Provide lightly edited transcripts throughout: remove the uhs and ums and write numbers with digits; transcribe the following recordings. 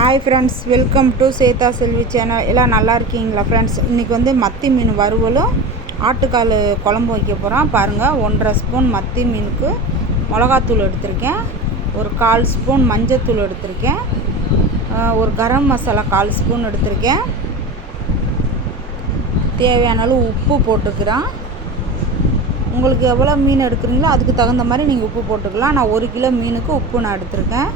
Hi friends, welcome to Setha Selvi channel. எல்லாம் நல்லா இருக்கீங்களா ஃப்ரெண்ட்ஸ்? இன்றைக்கி வந்து மத்தி மீன் வறுவலும் ஆட்டுக்கால் குழம்பு வைக்க போகிறோம். பாருங்கள், 1.5 ஸ்பூன் மத்தி மீனுக்கு மிளகாத்தூள் எடுத்திருக்கேன், ஒரு 1/4 ஸ்பூன் மஞ்சத்தூள் எடுத்திருக்கேன், ஒரு கரம் மசாலா 1/4 ஸ்பூன் எடுத்திருக்கேன், தேவையான அளவு உப்பு போட்டுக்கிறேன். உங்களுக்கு எவ்வளோ மீன் எடுக்கிறீங்களோ அதுக்கு தகுந்த மாதிரி நீங்கள் உப்பு போட்டுக்கலாம். நான் 1 கிலோ மீனுக்கு உப்பு நான் எடுத்திருக்கேன்.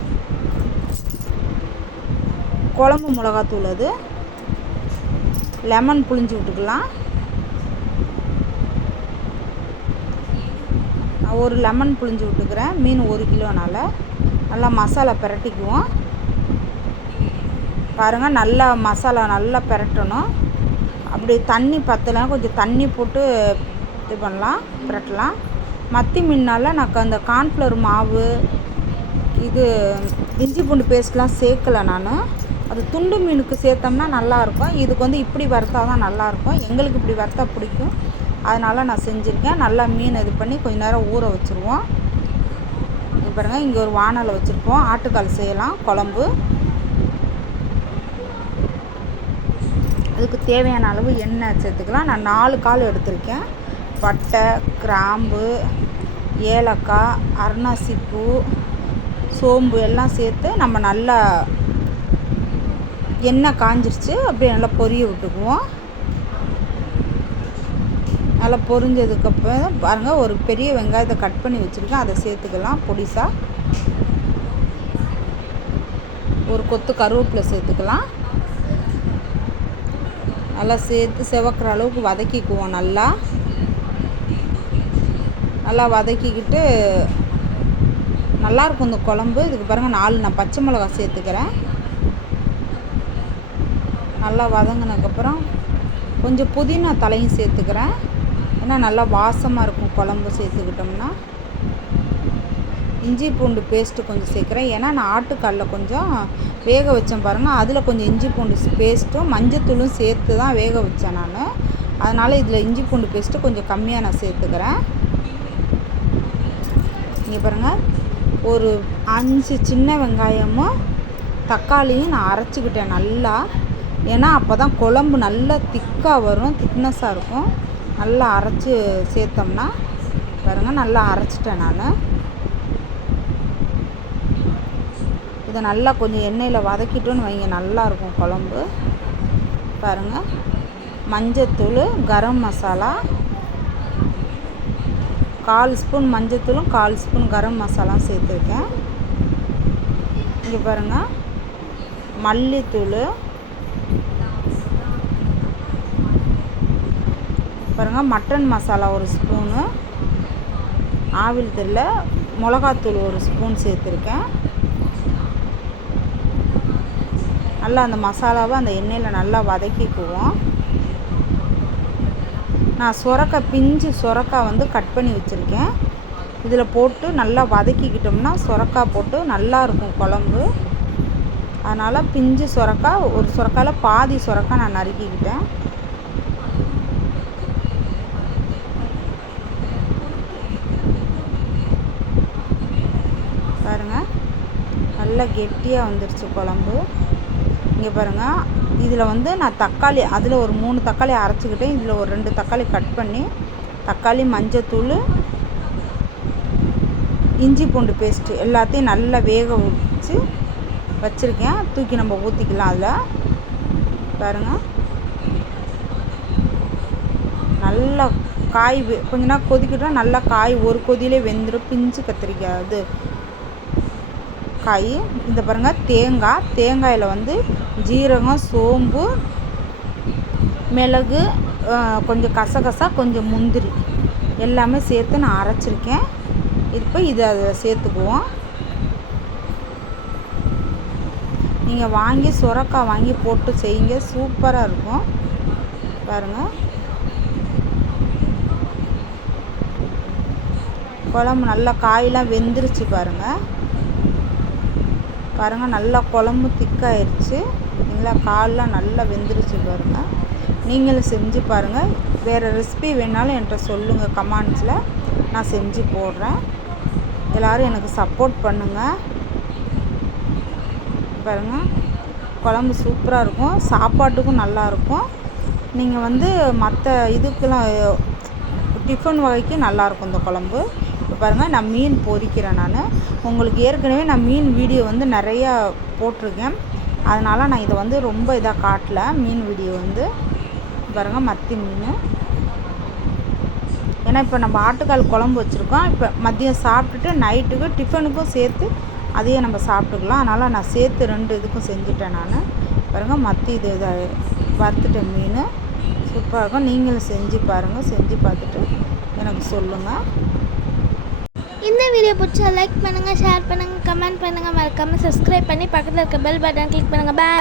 குழம்பு மிளகாத்தூள், அது லெமன் புழிஞ்சு விட்டுக்கலாம். நான் ஒரு லெமன் புழிஞ்சு விட்டுக்கிறேன். மீன் 1 கிலோனால நல்லா மசாலா பிரட்டிக்குவோம். பாருங்கள், நல்லா மசாலா நல்லா பிரட்டணும். அப்படி தண்ணி பற்றலைன்னா கொஞ்சம் தண்ணி போட்டு இது பண்ணலாம், பிரட்டலாம். மத்தி மீனால் நான் அந்த கார்ன்ஃப்ளவர் மாவு, இது இஞ்சி பூண்டு பேஸ்ட்லாம் சேர்க்கலை. நான் அது துண்டு மீனுக்கு சேர்த்தோம்னா நல்லாயிருக்கும். இதுக்கு வந்து இப்படி வறுத்தா தான் நல்லாயிருக்கும். எங்களுக்கு இப்படி வறுத்தா பிடிக்கும், அதனால் நான் செஞ்சுருக்கேன். நல்லா மீன் இது பண்ணி கொஞ்சம் நேரம் ஊற வச்சுருவோம். இது பாருங்கள், இங்கே ஒரு வானலை வச்சுருப்போம். ஆட்டுக்கால் செய்யலாம் குழம்பு. அதுக்கு தேவையான அளவு எண்ணெய் சேர்த்துக்கலாம். நான் 4 கால் எடுத்திருக்கேன். பட்டை, கிராம்பு, ஏலக்காய், அன்னாசிப்பூ, சோம்பு எல்லாம் சேர்த்து நம்ம நல்லா எண்ணெய் காஞ்சிருச்சு, அப்படியே நல்லா பொரிய விட்டுக்குவோம். நல்லா பொரிஞ்சதுக்கப்புறம் பாருங்கள், ஒரு பெரிய வெங்காயத்தை கட் பண்ணி வச்சுருக்கேன், அதை சேர்த்துக்கலாம் பொடிசாக. ஒரு கொத்து கருவேப்பிலை சேர்த்துக்கலாம். நல்லா சேர்த்து செவக்கிற அளவுக்கு வதக்கிக்குவோம். நல்லா வதக்கிக்கிட்டு நல்லாயிருக்கும் இந்த குழம்பு. இதுக்கு பாருங்கள், 4 நான் பச்சை மிளகாய் சேர்த்துக்கிறேன். நல்லா வதங்கினதுக்கப்புறம் கொஞ்சம் புதினா தலையும் சேர்த்துக்கிறேன், ஏன்னா நல்லா வாசமாக இருக்கும் குழம்பு சேர்த்துக்கிட்டோம்னா. இஞ்சி பூண்டு பேஸ்ட்டு கொஞ்சம் சேர்க்குறேன், ஏன்னா நான் ஆட்டுக்காலில் கொஞ்சம் வேக வச்சேன் பாருங்கள், அதில் கொஞ்சம் இஞ்சி பூண்டு பேஸ்ட்டும் மஞ்சத்தூளும் சேர்த்து தான் வேக வச்சேன் நான். அதனால் இதில் இஞ்சி பூண்டு பேஸ்ட்டு கொஞ்சம் கம்மியாக நான் சேர்த்துக்கிறேன். இங்கே பாருங்கள், ஒரு 5 சின்ன வெங்காயமும் தக்காளியும் நான் அரைச்சிக்கிட்டேன் நல்லா. ஏன்னா அப்போ தான் குழம்பு நல்லா திக்காக வரும், திக்னஸாக இருக்கும். நல்லா அரைச்சி சேர்த்தோம்னா பாருங்கள், நல்லா அரைச்சிட்டேன் நான். இதை நல்லா கொஞ்சம் எண்ணெயில் வதக்கிட்டோன்னு வைங்க, நல்லாயிருக்கும் குழம்பு. பாருங்கள், மஞ்சத்தூள், கரம் மசாலா 1/4 ஸ்பூன் மஞ்சத்தூளும் 1/4 ஸ்பூன் கரம் மசாலாவும் சேர்த்துருக்கேன். இங்கே பாருங்கள், மல்லித்தூள் பாருங்கள், மட்டன் மசாலா 1 ஸ்பூனு, ஆவில் தெல்ல மிளகாத்தூள் 1 ஸ்பூன் சேர்த்துருக்கேன். நல்லா அந்த மசாலாவை அந்த எண்ணெயில் நல்லா வதக்கிக்குவோம். நான் பிஞ்சு சுரக்காய் வந்து கட் பண்ணி வச்சுருக்கேன். இதில் போட்டு நல்லா வதக்கிக்கிட்டோம்னா சுரக்காய் போட்டு நல்லாயிருக்கும் குழம்பு. அதனால் பிஞ்சு சுரக்காய், ஒரு சுரக்காயில் பாதி சுரக்காய் நான் நறுக்கிக்கிட்டேன். பாருங்கள், நல்லா கெட்டியாக வந்துடுச்சு குழம்பு. இங்கே பாருங்கள், இதில் வந்து நான் தக்காளி, அதில் ஒரு 3 தக்காளி அரைச்சிக்கிட்டேன். இதில் ஒரு 2 தக்காளி கட் பண்ணி, தக்காளி, மஞ்சத்தூள், இஞ்சி பூண்டு பேஸ்ட்டு எல்லாத்தையும் நல்லா வேக வச்சுருக்கேன். தூக்கி நம்ம ஊற்றிக்கலாம். அதில் பாருங்கள், நல்லா காய் கொஞ்ச நேரம் கொதிக்கிட்டோம். நல்லா காய் ஒரு கொதியிலே வெந்துடும். பிஞ்சு கத்திரிக்காய் அது காய். இந்த பாருங்கள், தேங்காயில் வந்து ஜீரகம், சோம்பு, மிளகு, கொஞ்சம் கசகசா, கொஞ்சம் முந்திரி எல்லாமே சேர்த்து நான் அரைச்சிருக்கேன். இப்போ இதை அதில் சேர்த்துக்குவோம். நீங்கள் வாங்கி சுரக்காய் வாங்கி போட்டு செய்யுங்க, சூப்பராக இருக்கும். பாருங்கள், குழம்பு நல்லா காயெலாம் வெந்துருச்சு. பாருங்கள், நல்லா குழம்பு திக்காயிருச்சு. இல்லைங்களா, காலெலாம் நல்லா வெந்துருச்சு. பாருங்கள், நீங்களும் செஞ்சு பாருங்கள். வேறு ரெசிபி வேணாலும் என்கிட்ட சொல்லுங்கள் கமெண்ட்ஸில், நான் செஞ்சு போடுறேன். எல்லோரும் எனக்கு சப்போர்ட் பண்ணுங்கள். பாருங்கள், குழம்பு சூப்பராக இருக்கும், சாப்பாட்டுக்கும் நல்லாயிருக்கும். நீங்கள் வந்து மற்ற இதுக்கெலாம் டிஃபன் வகைக்கு நல்லாயிருக்கும் இந்த குழம்பு. இப்போ பாருங்கள், நான் மீன் பொரிக்கிறேன். உங்களுக்கு ஏற்கனவே நான் மீன் வீடியோ வந்து நிறையா போட்டிருக்கேன், அதனால் நான் இதை வந்து ரொம்ப இதாக காட்டல. மீன் வீடியோ வந்து பாருங்கள், மத்தி மீன். ஏன்னா இப்போ நம்ம ஆட்டுக்கால் குழம்பு வச்சுருக்கோம். இப்போ மதியம் சாப்பிட்டுட்டு நைட்டுக்கு டிஃபனுக்கும் சேர்த்து அதையே நம்ம சாப்பிட்டுக்கலாம். அதனால் நான் சேர்த்து 2 இதுக்கும் செஞ்சுட்டேன். பாருங்கள், மத்தி இது வறுத்துட்டேன் மீன். சூப்பராக இருக்கும். நீங்களும் செஞ்சு பாருங்கள். செஞ்சு பார்த்துட்டு எனக்கு சொல்லுங்கள். இந்த வீடியோ பிடிச்சா லைக் பண்ணுங்கள், ஷேர் பண்ணுங்கள், கமெண்ட் பண்ணுங்கள், மறக்காமல் சப்ஸ்கிரைப் பண்ணி பக்கத்தில் இருக்க பெல் பட்டன் கிளிக் பண்ணுங்கள். பாய்.